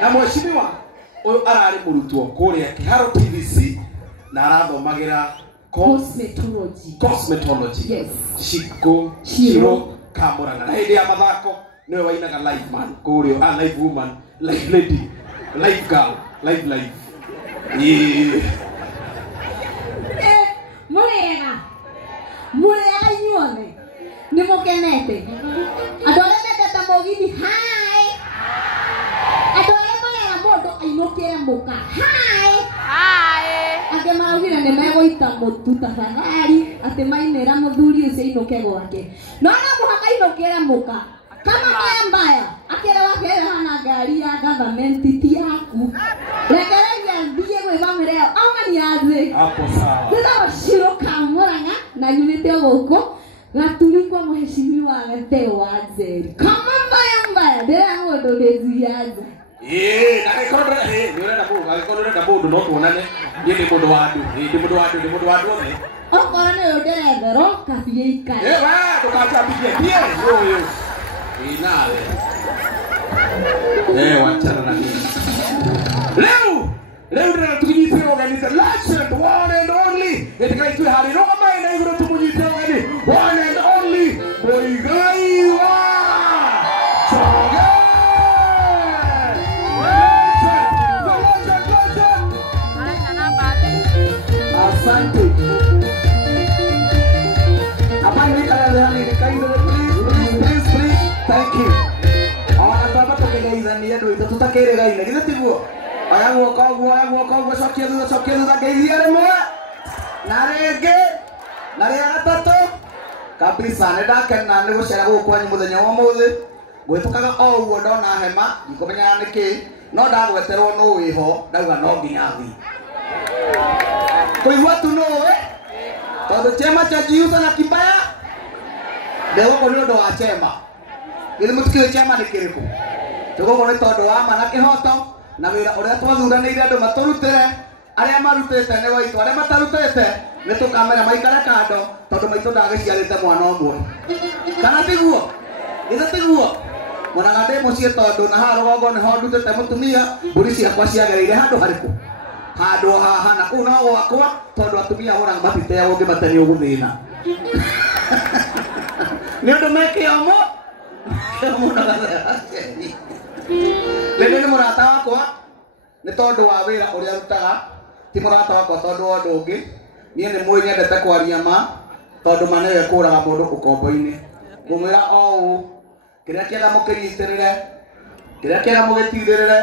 Na mheshimiwa oyo arari murutwo kuria Kiharo PVC na arathomagira cosmetology. Yes. Shiro Kamuranga. Na hindi ya mathako niwe wainaga live man kuria live woman, live lady, live girl, live. Murega inyuothe ni mukenete andu aria mendete mogini hi andu aria marera mundu ainukire muka hi ange maraugire ni meguita mutu tafadhali ati mainira muthuri ucio inuke gwake no muhaka inukire muka kama mbaya akira wake hana gari ya government ti yaku rekereria thie gwe bamire yao aumani aze hapo sawa ndio Shiro Kamuranga na yunite guko gatulikwa mheshimiwa Gateo Wazeri kama mbaya ndio ngodo ndeziaza na rekondo nurenda mundu no tuonane ni mundu wadu ni mundu wadu ne okora ne odero kafie ikare wa tukachambia pia yo inale wachana na nini leo ndio tukijipe organize legend one and only etakaitwe hari Roma na hivyo tumujipe organize one and only Boigaiwa Choge asante apani kala ni kainde please thank you awana baba tokeleza ndio tutakere gaine githe tiguo aya guoko cokia thutha ngeithia rimwe na ria gatatu kabisa ni ndakena ni gucera guku kwanyu muthenya wa muthi gwitukaga o uguo ndona hema ndikumenya niki no ndagweterwo no wiho ndauga no nginya thi kuigua tu no tondu chema cha jiusa na kibaya leo ko ndo wa chema ile mutikio chema ni kiriku tugogo ni tondu wa mana kihoto na wira uria twathuranire andu maturutire aria marutete ne waitu aria matarutete ne tukamera maikara kando tondu maitu ndagiciarite mwana omwe kana tiguo ithe tiguo mwana ndemo cie tondu na haro gogo ne ho ndutete mutumia mburi ciakwa ciagereire handu hariku handu haha na kuu no gwakwa tondu atumia hora matiteagwo ngimateni uguthina ni undu mekiomo Lele ni murata wakwa ni tondu wa wira uria rutaga ti murata wakwa tondu wa ndungi nie ni mwe nyendete kwaria ma tondu manewe kuraga mundu ukombo-ini ngumwira o kiria kiega mukinyitirire kiria kiega mugitirire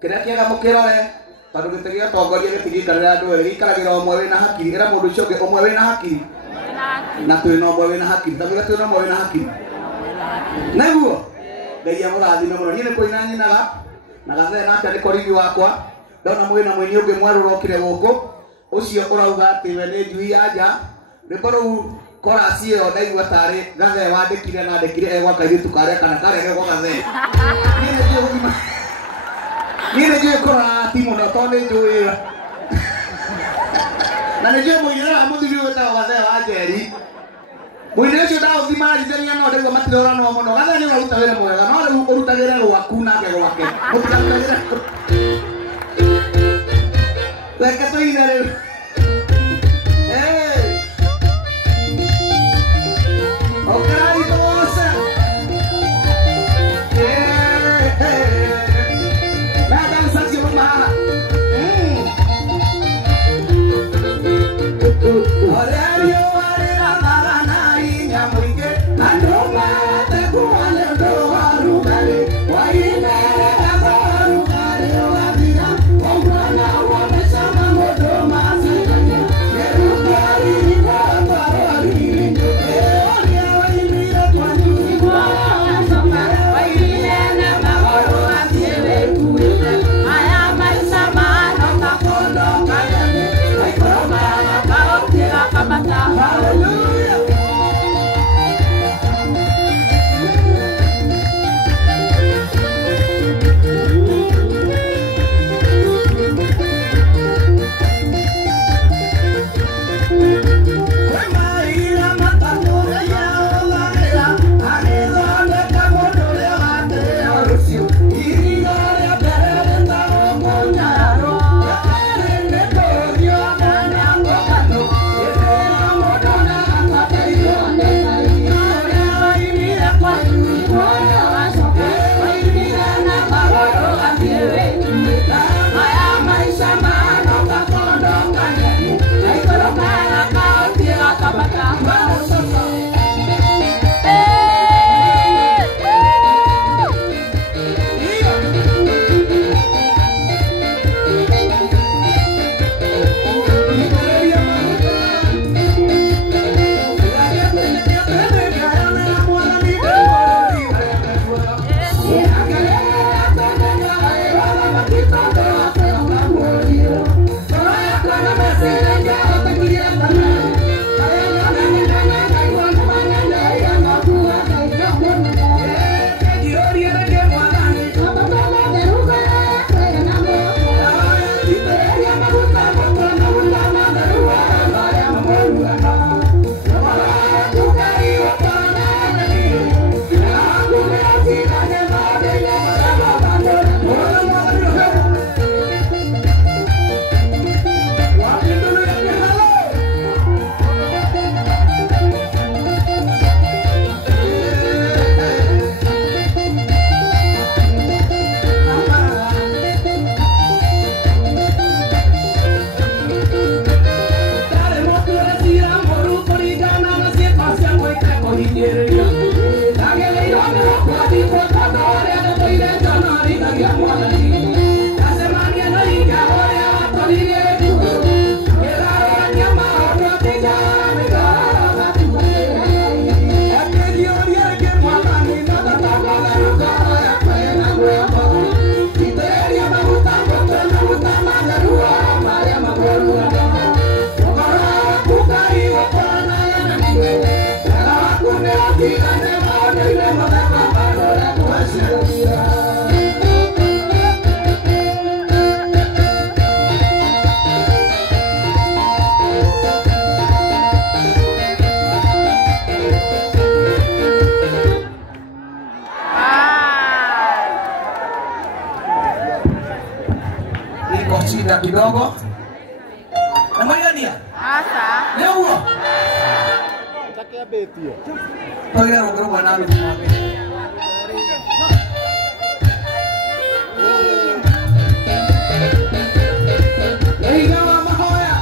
kiria kiega mukirore tondu gitigi atongoria gitigikarira andu eri gikaragira omwe wina hakiri ira mundu ucio ungi omwe wina hakiri na twina omwe wina hakiri tabiga twina omwe wina hakiri naguo ngai amurathime muno nie ni kuina nyinaga na gathe nake ni korigi wakwa ndona mwina mwenye ungi mwaru rokire guku ucio urauga ati we ni njui anja rikoru korasi yo ndaigua tari gathe wandikire na ndikire egwa kairitu karia kana karia egwa gathe nie ni njui korati muno tondu njui na ni njui muinira muthiri wetagwo gathe wa njeri mwine ucio ndauthimarithania no ndigua matirorano muno gathe ni uraruta wira mwega no riu urutagire rwaku nake gwake mutirarutagire reke tuine riu okerai tose na dansa cio mama Horario arera magana inya mwingi andoma tekuane ndo warugari waine warugari Kiongo. Amagania. Asa. Leo. Takia betio. Toira rogro bana lu. Ei, não, Mahoya.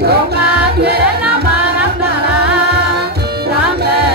Toka tuena marandara, rambe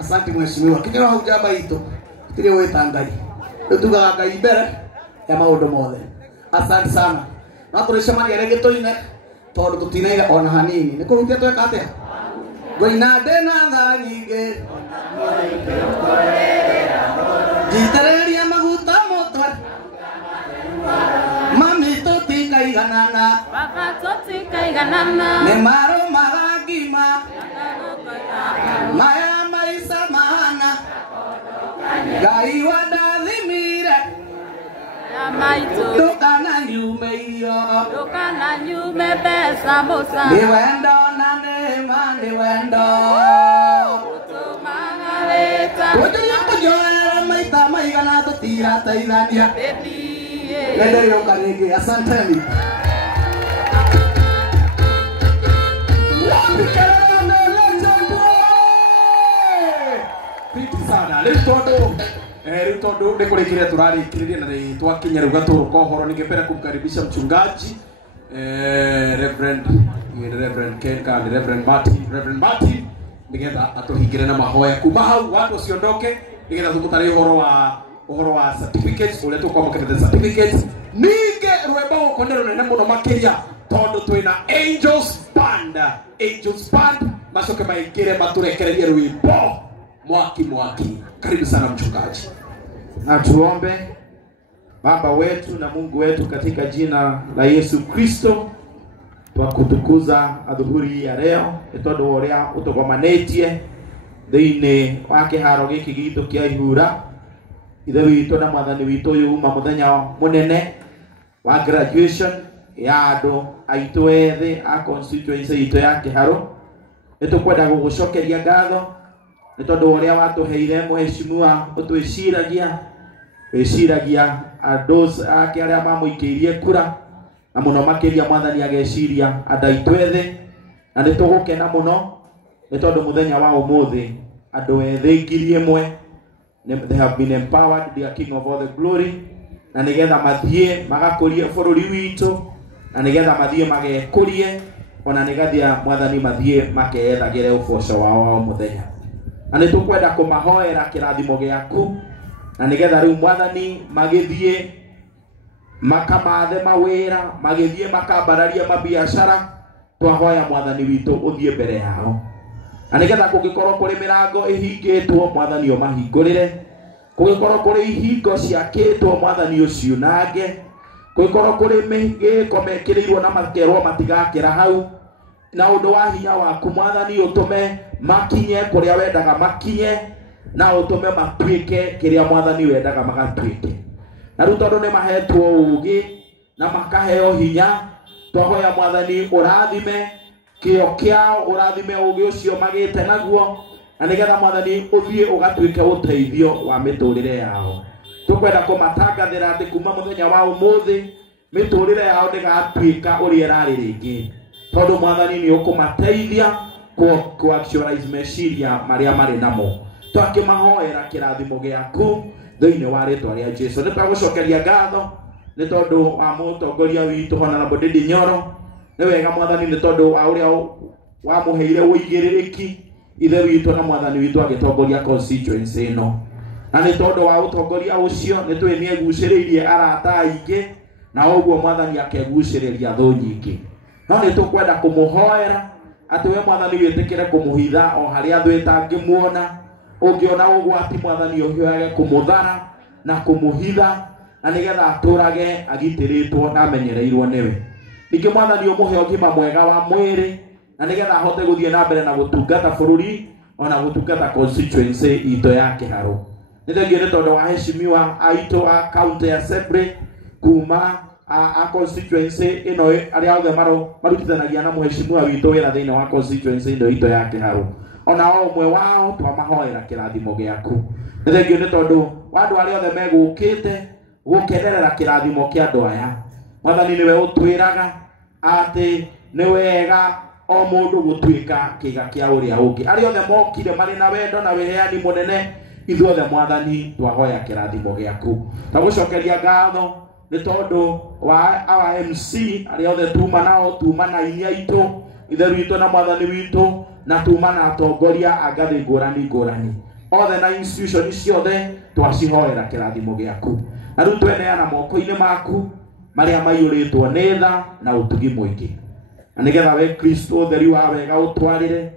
Asante mheshimiwa. Kinyoro hujamba hito. Tire wewe tangai. Tutuga ngai mbere ya maundu mothe. Asante sana. Na turishamani rege toine. Tondu tutinaiga ona hanini. Niko hutia tweka atia. Goina dena thanyige. Jitereria maguta moto. Mami totika iganana. Baba totika iganana. Ne maro maragima. Maya maisa mahana gai wadathimire dukana nyume pesa bosa ni wendo na neema ni wendo kutulia kujoera maita maigana tutira taithania ndio ukanige. Asanteni. Ritondo dekore kile turari kile na twakinya ruga turuko horo ningependa kumkaribisha mchungaji Reverend Ken Kandi, Reverend Bati nigetha atuhingire na mahoya kuma hau watu usiondoke nigetha tumutare uhoro wa certificates ule tukwamukete certificates ninge rwemba ukondero nene muno makiria tondu twina Angels Band macoke maingire maturekererie rwimbo mwaki. Karibu sana mchungaji. Na tuombe. Baba wetu na Mungu wetu, katika jina la Yesu Kristo twakutukuza adhuhuri ya leo etondo oria utugomanetie thiini wa kiharo giki gitu kia ihura ithe witu na mwathani witu uyu uma muthenya munene wa graduation ya andu aitu ethi a constituency itu ya kiharo. Nitukwenda gugucokeria ngatho etondo oria watuheire muheshimiwa utwiciragia andu ake aria mamuikirie kura na muno makiria mwathani ageciria andaitu ethi na nitugukena muno etondo muthenya wa umuthi andu ethi ngiri imwe they have been empowered, they are king of all the glory, na nigetha mathie magakurie bururi witu na nigetha mathie magekurie ona nigathia mwathani mathie makeethagire uboco wao muthenya. Na nitukwenda kumahoera kirathimo giaku na nigetha riu mwathani magithie makamathe mawira magithie makambararia mabiashara twahoya mwathani witu uthie mbere yao na nigetha kugikorwo kuri mirango ihingitwo mwathani o mahingurire kugikorwo kuri ihingo ciakitwo mwathani ucio nange kugikorwo kuri migiko mekirirwo na makerwo matigakira hau na undu wa hinya waku mwathani utume makinye kuria wendaga makinye na utume matuike kiria mwathani wendaga magatuike. Na riu tondu ni mahetwo ugi na makaheo hinya twahoya mwathani urathime kio kiao urathime ugi ucio magite naguo na nigetha mwathani uthie ugatuike uteithio wa miturire yao. Tukwenda kumatangathira ndi kuma muthenya wa umuthi miturire yao ndigatuika uria rari ringi tondu mwathani ni ukumateithia ku actualize meciria maria mari namo twakimahoera kirathimo giaku thiini wa ritwa ria Jesu. Nitwagucokeria ngatho ni tondu wa mutongoria witu Honorable Ndindi Nyoro. Ni wega mwathani ni tondu wa uria wa muheire uigiririki ithe witu na mwathani witu agitongoria constituency ino, na ni tondu wa utongoria ucio ni twini guciririe arata aingi na uguo mwathani akeguciriria thu nyingi. No ni tukwenda kumuhoera ati we mwathani witikire kumuhitha o haria thu itangimuona, ungiona ugwati mwathani uhioage kumuthara na kumuhitha na nigetha aturage agitiritwo na amenyereirwo niwe. Ningi mwathani umuhe ugima mwega wa mwiri na nigetha ahote guthie na mbere na gutungata bururi ona gutungata constituency ito ya Kiharu. Nithengio ni tondu wa heshimiwa aito a county assembly kuma a constituency ino aria othe marutithanagia na muheshimiwa witu wira thiini wa constituency ino ito ya Kiharu. Ona o umwe wao twamahoera kirathimo giaku. Nithengio ni tondu wa andu aria othe megukite gukenerera kirathimo kia andu aya. Mwathani niwe utwiraga ati ni wega o mundu gutuika kiga kia uria ungi. Aria othe mokire mari na wendo na wiheani munene, ithuothe mwathani twahoya kirathimo giaku. Twagucokeria ngatho ni tondu wa our MC aria othe tuma nao, tuma na inya itu ithe witu na mwathani witu, na tuma na atongoria agathi ngurani ngurani othe na institution ciothe twacihoera kirathimo giaku. Na riu tweneana moko-ini maku maria maiyuritwo ni tha na utugi mwingi, na nigetha we Kristo utheri wa wega utwarire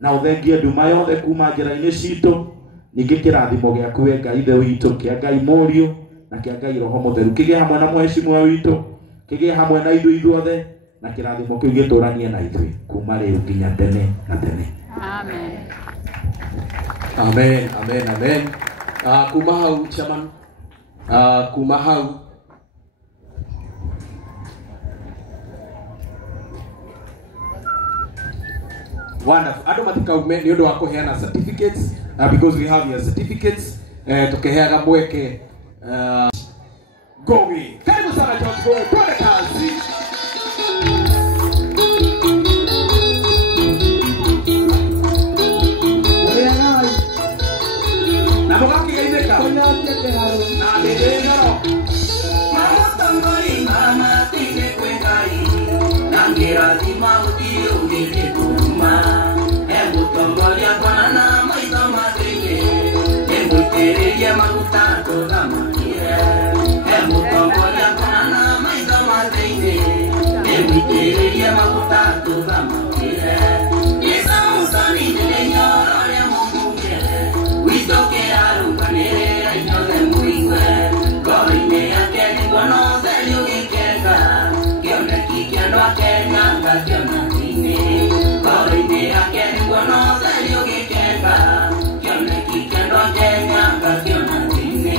na uthengie nduma yothe kuma njira-ini citu. Ningi kirathimo giaku we Ngai ithe witu, kia Ngai Muriu na kia Ngai Roho Mutheru kigie hamwe na mheshimiwa witu, kigie hamwe na ithuothe, na kirathimo kiu gituranie na ithui kuma riu nginya tene na tene. Amen. Amen, amen, amen. Kuma hau chairman, kuma hau wonderful. Ado matikaume ni undu wa kuheana certificates, because we have your certificates. Tukeheaga mweke Gowi. Karibu sana George Gowi, twende kazi. Na mugaki gaitheka na ndedero Mamutongoi mama tine kwengai Nangira zima utio ngine kuma Emutongolia kwa na maito matine Emuterelia magutato na makie Emutongolia kwa na maito matine Emuterelia magutato na makie Yesa usani nile nyoro ya munguke Witoke arukanere ainyole muigwe Koine yake ni bono zelio gikeka Kione kikiendo ake nyanga kiona tini Koine yake ni bono zelio gikeka Kione kikiendo ake nyanga kiona tini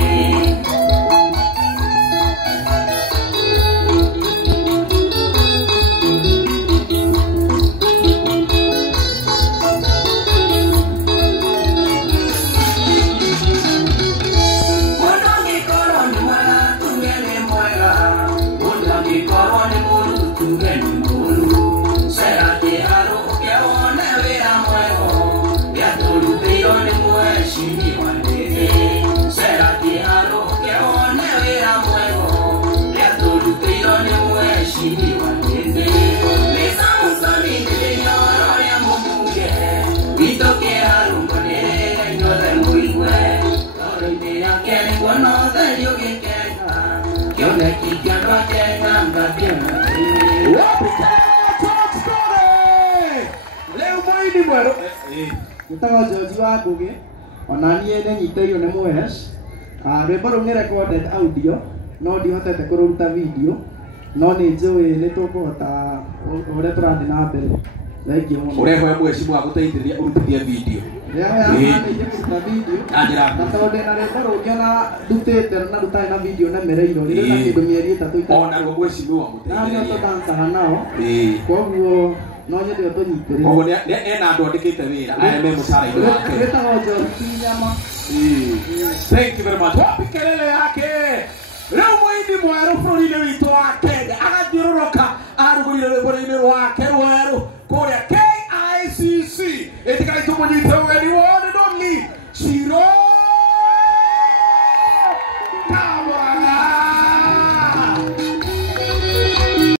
Gitago George wa Ngugi, ona nie nĩ nyitĩirwo nĩ Mũhes. Rwĩmbo rũu nĩ recorded audio, no ndihotete kũruta video, no nĩ njũĩ nĩ tũkũhota ũrĩa tũrathiĩ na mbere. Thengiũ mũno. Ũrehoya mheshimiwa agũteithĩrĩria ũrutithie video. Kũruta video. Na tondũ ndĩ na rwĩmbo rũngĩ ona ndutĩte na rutarĩ na video nemereirwo rĩrĩ na kĩndũ mĩeri ĩtatũ itarĩ. Ona ruo mheshimiwa mũteithĩrĩria. Na nĩ tũtancaga nao. Koguo no nyende tũnyitĩrĩre. Oguo ena andũ andĩkĩte wĩra aya me mũcara-inĩ wake. Gĩtagwo George Nyama. Thank you very much. Wapi kelele yake? Rĩu mũini mwerũ bũrũri-inĩ witũ wa Kenya agathiũrũrũka arugũrire rwĩmbo-inĩ rwake rwerũ kũrĩa KICC munyite